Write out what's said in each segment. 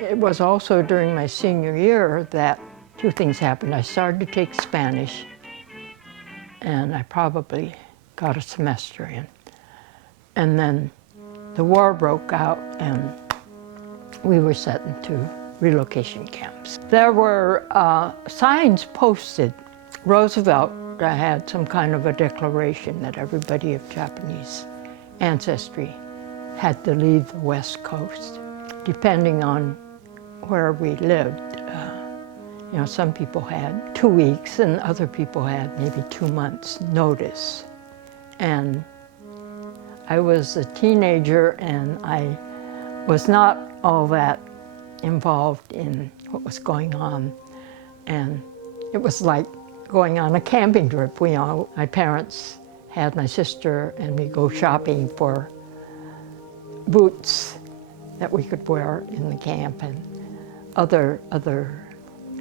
It was also during my senior year that two things happened. I started to take Spanish, and I probably got a semester in. And then the war broke out, and we were sent into relocation camps. There were signs posted. Roosevelt had some kind of a declaration that everybody of Japanese ancestry had to leave the West Coast, depending on where we lived. You know, some people had 2 weeks and other people had maybe 2 months notice. And I was a teenager and I was not all that involved in what was going on. And it was like going on a camping trip. You know, my parents had my sister and we go shopping for boots that we could wear in the camp and other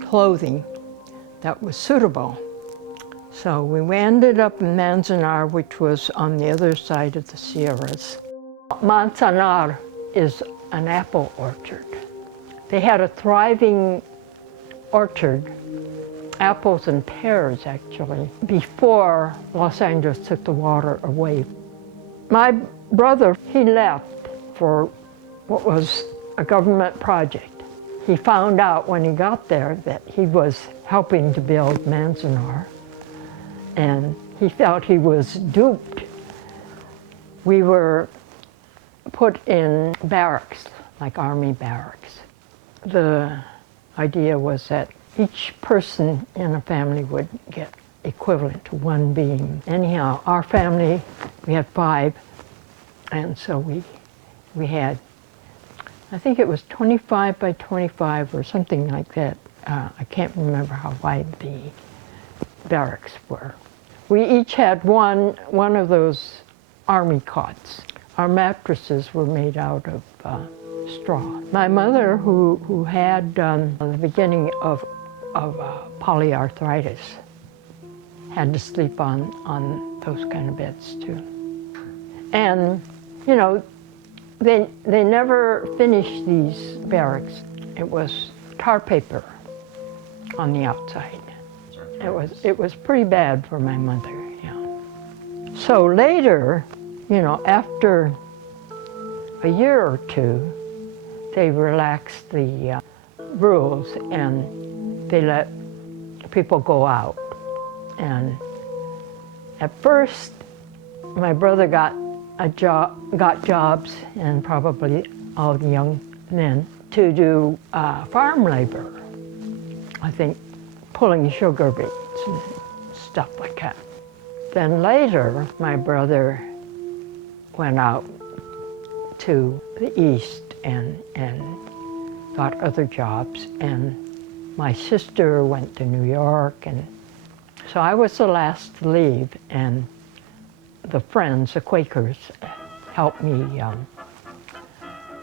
clothing that was suitable. So we ended up in Manzanar, which was on the other side of the Sierras. Manzanar is an apple orchard. They had a thriving orchard, apples and pears actually, before Los Angeles took the water away. My brother, he left for what was a government project. He found out when he got there that he was helping to build Manzanar, and he felt he was duped. We were put in barracks, like army barracks. The idea was that each person in a family would get equivalent to one being. Anyhow, our family, we had 5, and so we had, I think it was 25 by 25 or something like that. I can't remember how wide the barracks were. We each had one of those army cots. Our mattresses were made out of straw. My mother, who had the beginning of polyarthritis, had to sleep on those kind of beds too. And, you know, they never finished these barracks. It was tar paper on the outside. It was pretty bad for my mother, yeah. So later, you know, after a year or two, they relaxed the rules and they let people go out. And at first, my brother got jobs, and probably all the young men, to do farm labor. I think pulling sugar beets and stuff like that. Then later, my brother went out to the east and got other jobs, and my sister went to New York, and so I was the last to leave, and the Friends, the Quakers, helped me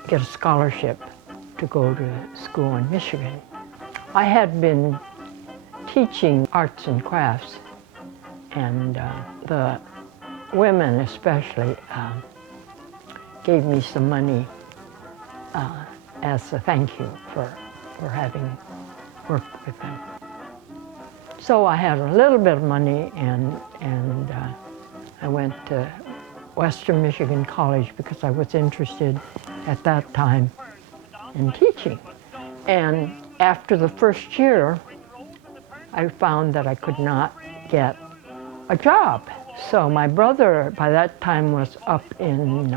get a scholarship to go to school in Michigan. I had been teaching arts and crafts, and the women especially gave me some money as a thank you for having worked with them. So I had a little bit of money, and I went to Western Michigan College because I was interested at that time in teaching. And after the first year, I found that I could not get a job. So my brother, by that time, was up in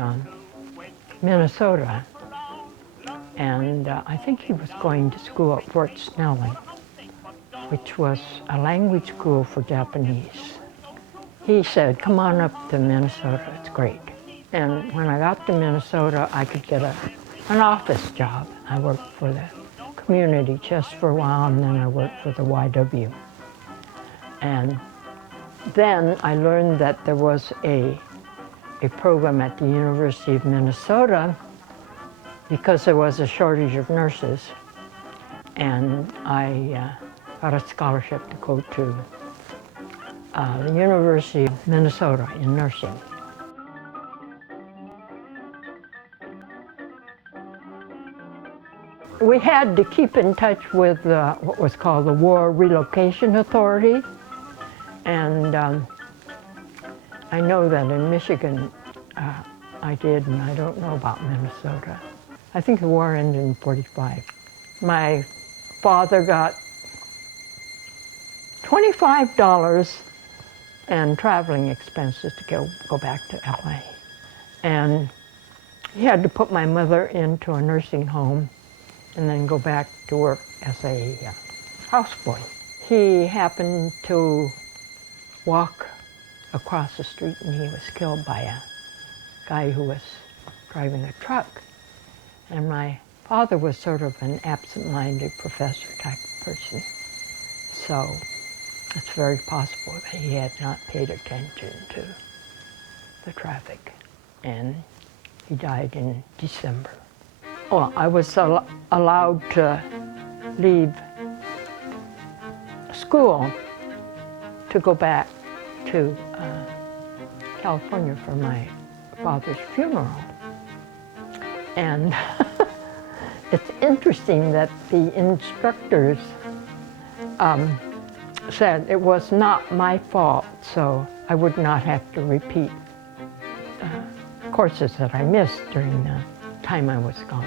Minnesota. And I think he was going to school at Fort Snelling, which was a language school for Japanese. He said, come on up to Minnesota, it's great. And when I got to Minnesota, I could get an office job. I worked for the community just for a while, and then I worked for the YW. And then I learned that there was a program at the University of Minnesota because there was a shortage of nurses. And I got a scholarship to go to the University of Minnesota in nursing. We we had to keep in touch with what was called the War Relocation Authority. And I know that in Michigan I did, and I don't know about Minnesota. I think the war ended in '45. My father got $25 and traveling expenses to go back to LA. And he had to put my mother into a nursing home and then go back to work as a houseboy. He happened to walk across the street and he was killed by a guy who was driving a truck. And my father was sort of an absent-minded professor type of person. So it's very possible that he had not paid attention to the traffic. And he died in December. Well, I was allowed to leave school to go back to California for my father's funeral. And it's interesting that the instructors said it was not my fault, so I would not have to repeat courses that I missed during the time I was gone.